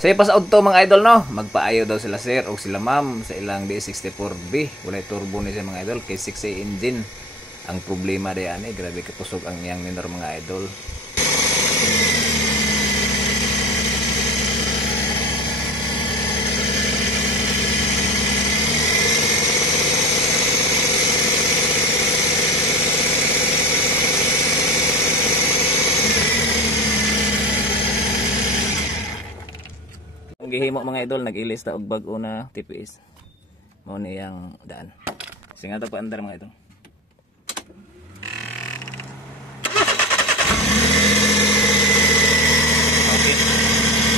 So ipasaod to mga idol no, magpaayo daw sila sir o sila ma'am sa ilang D64B. Walay turbo ni siya mga idol kay 6A engine. Ang problema diyan grabe kapusog ang iyang minor mga idol. Ang gihimo mga idol, nag-ilis ta og bag-o na TPS. Mao ni yang daan. Singa ta pa andar mga idol. Okay.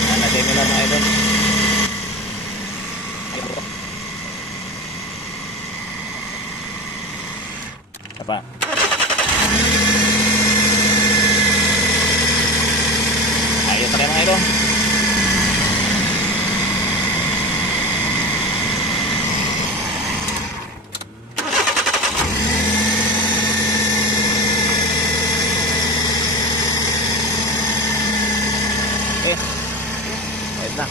Ana din nila mga idol. Apa? Ayo sa mga idol. Wait na.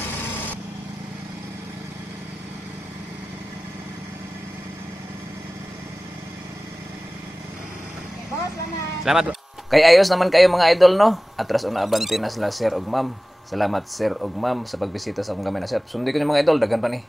Salamat. Kay ayos naman kayo mga idol no. Atras una abante na sila sir og ma'am. Salamat sir og ma'am sa pagbisita sa akong gamay na sir. Sundi ko ni mga idol, daghan pa ni.